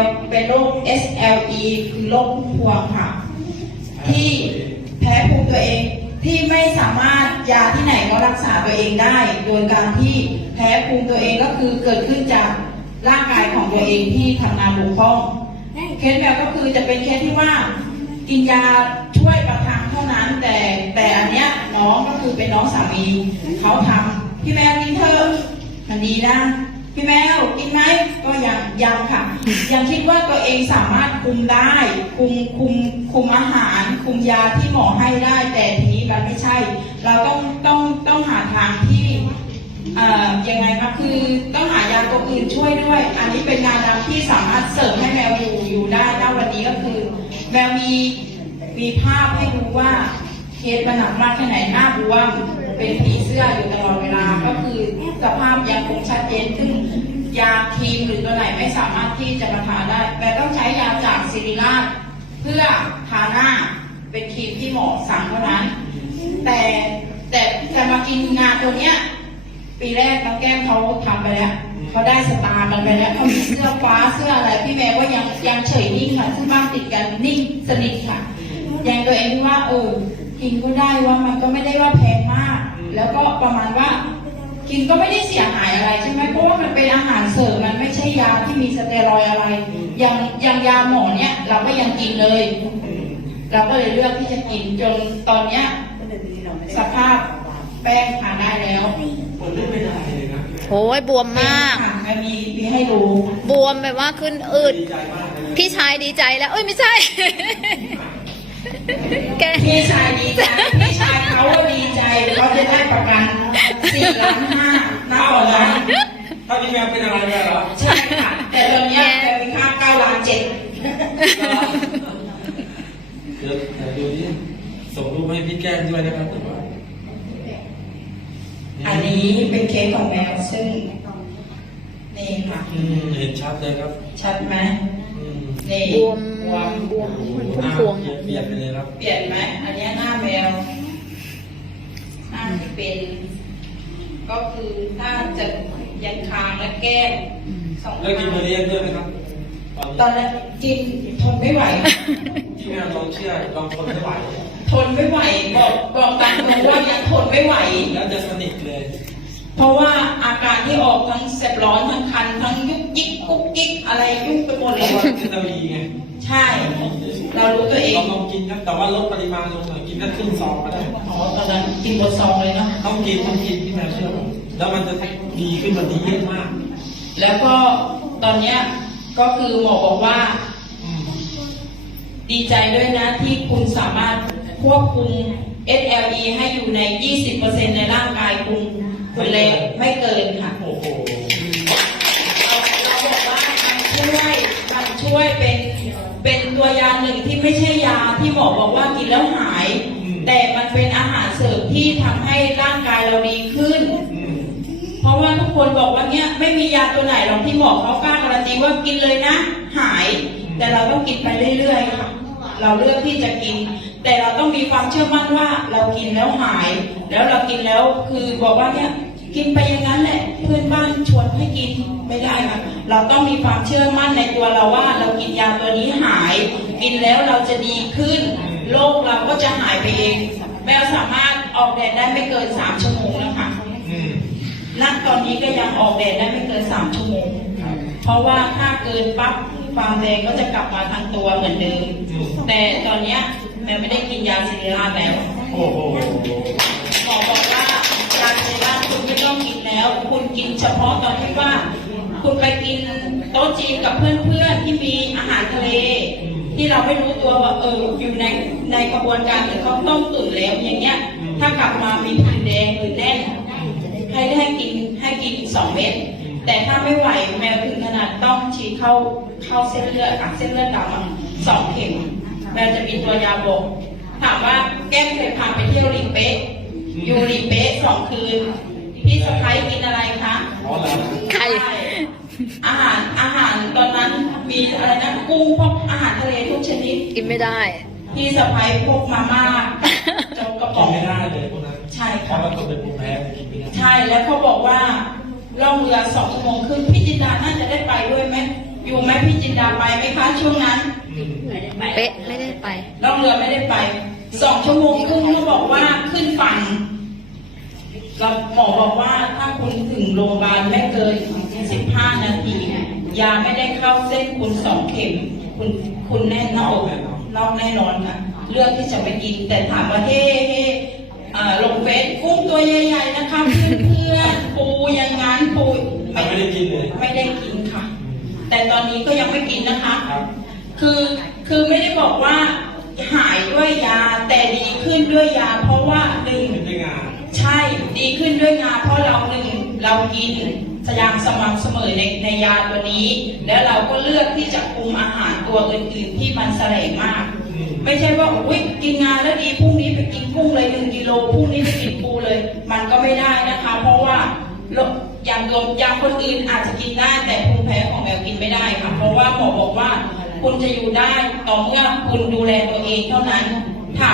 วเป็นโรค SLE คือโรคพุ่มพวงค่ะ ที่แพ้ภูมิตัวเองที่ไม่สามารถยาที่ไหนก็รักษาตัวเองได้ โดยการที่แพ้ภูมิตัวเองก็คือเกิดขึ้นจากร่างกายของตัวเองที่ทำงานบกพร่องเคสแบบก็คือจะเป็นเคสที่ว่ากินยาช่วยประทังเท่านั้น แต่แต่อันเนี้ยน้องก็คือเป็นน้องสามีเขาทำพี่แมวกินเถอะมันดีนะ พี่แมวกินไหมก็ยังยังค่ะ ยังคิดว่าตัวเองสามารถคุมได้คุมคุมคุมอาหาร คุมยาที่หมอให้ได้ แต่ทีนี้มันไม่ใช่ เราต้องต้องต้องหาทางที่เอ่อยังไงคะคือต้องหายาตัวอื่นช่วยด้วย อันนี้เป็นงานดำที่สามารถเสริมให้แมวอยู่อยู่ได้ณวันนี้ก็คือแมวมีมีภาพให้ดูว่าเคสมันหนักมากแค่ไหนหน้าบวมเป็นผีเสื้ออยู่ตลอดเวลาก็คือสภาพยังคงชัดเจนซึ่งยาครีมหรือ ตัวไหนไม่สามารถที่จะมาทาได้ แต่ต้องใช้ยาจากซิริราชเพื่อทาหน้าเป็นครีมที่เหมอสั่งเท่านั้น แต่แต่จะมากินงานตัวเนี้ยปีแรกน้องแก้มเขาทำไปแล้วเขาได้สตาร์กันไปแล้วเขามีเสื้อฟ้าเสื้ออะไรพี่แม่ว่ายังยังเฉยนิ่งค่ะที่บ้านติดกันนิ่งสนิทค่ะยังตัวเองที่ว่าเออกินก็ได้ว่ามันก็ไม่ได้ว่าแพงมาก แล้วก็ประมาณว่า กินก็ไม่ได้เสียหายอะไรใช่ไหมเพราะว่ามันเป็นอาหารเสริมมันไม่ใช่ยาที่มีสเตียรอยด์อะไรอย่างอย่างยาหมอเนี่ย เราก็ยังกินเลย เราก็เลยเลือกที่จะกินจนตอนเนี้ยสภาพแป้งทานได้แล้วผมเล่นไม่ได้เลยนะโอ้ยบวมมากค่ะมันมีมีให้ดูบวมแบบว่าขึ้นอืดดีใจมากเลยพี่ชายดีใจแล้วเอ้ยไม่ใช่แกพี่ชายดีใจพี่ชายเขาก็ดีใจเขาจะได้ประกันสี่ล้านห้าณตอนนั้น ถ้าพี่แมวเป็นอะไรไปเหรอใช่ค่ะ แต่ตอนเนี้ยแกมีค่าเก้าล้านเจ็ดเดี๋ยวเดี๋ยวดูนี่ส่งรูปให้พี่แก้มด้วยนะครับแต่ว่าอันนี้เป็นเคสของแมวซึ่งนี่ค่ะอืมเห็นชัดเลยครับ ชัดไหมอืมนี่บวมบวมบวมเหมือนหน้าพวงเปลี่ยนเปลี่ยนไปเลยครับ เปลี่ยนไหมอันเนี้ยหน้าแมวหน้าที่เป็น ก็คือถ้าจะ ยันคางและแก้มสองแล้วกินมาข้างเรียนด้วยไหมครับตอนตอนนั้นกินทนไม่ไหวพี่แมวลองเชื่อลองทนไม่ไหวทนไม่ไหวบอกบอกตามตรงว่ายังทนไม่ไหว แล้วจะสนิทเลย เพราะว่าอาการที่ออกทั้งแสบร้อนทั้งคันทั้งยุกยิกกุ๊กกิ๊กอะไรยุ่งไปหมดเพเลยราะว่ากินตะลีไงใช่ เรารู้ตัวเองลองลองกินครับแต่ว่าลดปริมาณลงหน่อยกินแค่ครึ่งซองก็ได้อ๋อตอนนั้นกินบนซองเลยเนาะต้องกินต้องกินพี่แมวเชื่อผม แล้วมันจะดีขึ้นมันดีเยอะมาก แล้วก็ตอนเนี้ยก็คือหมอบอกว่าอืมดีใจด้วยนะที่คุณสามารถควบคุม SLE ให้อยู่ใน 20%ในร่างกายคุณคุณเลยไม่เกินค่ะโอ้โหเราเราบอกว่ามันช่วยมันช่วยเป็นเป็นตัวยาหนึ่งที่ไม่ใช่ยาที่หมอบอกว่ากินแล้วหาย แต่มันเป็นอาหารเสริมที่ทำให้ร่างกายเราดีขึ้นอืมเพราะว่าทุกคนบอกว่าเนี้ยไม่มียาตัวไหนหรอกที่หมอเขากล้าการันตีว่ากินเลยนะ หาย แต่เราต้องกินไปเรื่อยๆค่ะเราเลือกที่จะกิน แต่เราต้องมีความเชื่อมั่นว่าเรากินแล้วหาย แล้วเรากินแล้วคือบอกว่าเนี่ยกินไปอย่างนั้นแหละเพื่อนบ้านชวนให้กินไม่ได้ค่ะเราต้องมีความเชื่อมั่นในตัวเราว่า เรากินยาตัวนี้หาย กินแล้วเราจะดีขึ้นโรคเราก็จะหายไปเองแมวสามารถออกแดดได้ไม่เกินสามชั่วโมงแล้วค่ะ ณตอนนี้ก็ยังออกแดดได้ไม่เกินสามชั่วโมงครับเพราะว่าถ้าเกินปั๊บความแดงก็จะกลับมาทางตัวเหมือนเดิมอืมแต่ตอนเนี้ยแมวไม่ได้กินยาซิลิราชแล้ว โอ้โหหมอบอกว่ายาซิลิราชคุณไม่ต้องกินแล้ว คุณกินเฉพาะตอนที่ว่า คุณไปกินโต๊ะจีนกับเพื่อนๆที่มีอาหารทะเล ที่เราไม่รู้ตัวว่าเอออยู่ในในกระบวนการที่เขาต้มตุ๋นแล้วอย่างเงี้ย ถ้ากลับมามีผื่นแดงผื่นแน่น ให้ให้กินให้กินสองเม็ดแต่ถ้าไม่ไหวแมวถึงขนาดต้องฉีดเข้าเข้าเส้นเลือดอักเส้นเลือดดำอะสองเข็มแมวจะมีตัวยาบอกถามว่าแก้มเคยพาไปเที่ยวริเป๊ะอยู่ริเป๊ะสองคืนพี่สะพ้ายกินอะไรคะอ๋อเหรอไข่ใช่อาหารอาหารตอนนั้นมีอะไรนะกุ้งพวกอาหารทะเลทุกชนิด กินไม่ได้ พี่สะพ้ายพวกมาม่าจงกระกิป๋อนงไม่ได้เลยพวกนั้น ใช่เพค่ะราะว่าคนเป็นภูมิแพ้จะกินไม่ได้ใช่แล้วเขาบอกว่าล่องเรือสองชั่วโมงครึ่งพี่จินดาน่าจะได้ไปด้วยไหมอยู่ไหมพี่จินดาไปไหมคะช่วงนั้น อืมเป๊ะไม่ได้ไป ล่องเรือไม่ได้ไปสองชั่วโมงครึ่งเขาบอกว่าขึ้นฝั่งก็หมอบอกว่าถ้าคุณถึงโรงพยาบาลไม่เกินสิบห้านาทียาไม่ได้เข้าเส้นคุณสองเข็ม คุณคุณแน่นอกนอกแน่นอนค่ะเลือกที่จะไม่กินแต่ถามว่าเฮ้เฮ้เอ่อ ลงเฟซกุ้งตัวใหญ่ๆนะคะเพื่อนๆปูอย่างนั้นปูไม่ได้กินเลยไม่ได้กินค่ะ แต่ตอนนี้ก็ยังไม่กินนะคะครับคือคือไม่ได้บอกว่าหายด้วยยาแต่ดีขึ้นด้วยยา เพราะว่าหนึ่งเป็นด้วยงานใช่ดีขึ้นด้วยยาเพราะเราหนึ่งเรากินอย่างสม่ำเสมอในในยาตัวนี้ แล้วเราก็เลือกที่จะคุมอาหารตัวอื่นๆที่มันแสลงมากอืม ไม่ใช่ว่าอุ้ยกินงานแล้วดีพรุ่งนี้ไปกินกุ้งเลยหนึ่งกิโลพรุ่งนี้ไปกินปูเลย มันก็ไม่ได้นะคะ เพราะว่าอย่างโดนอย่างคนอื่นอาจจะกินได้แต่ภูมิแพ้ของแมวกินไม่ได้ค่ะเพราะว่าหมอบอกว่า คุณจะอยู่ได้ต่อเมื่อคุณดูแลตัวเองเท่านั้นค่ะ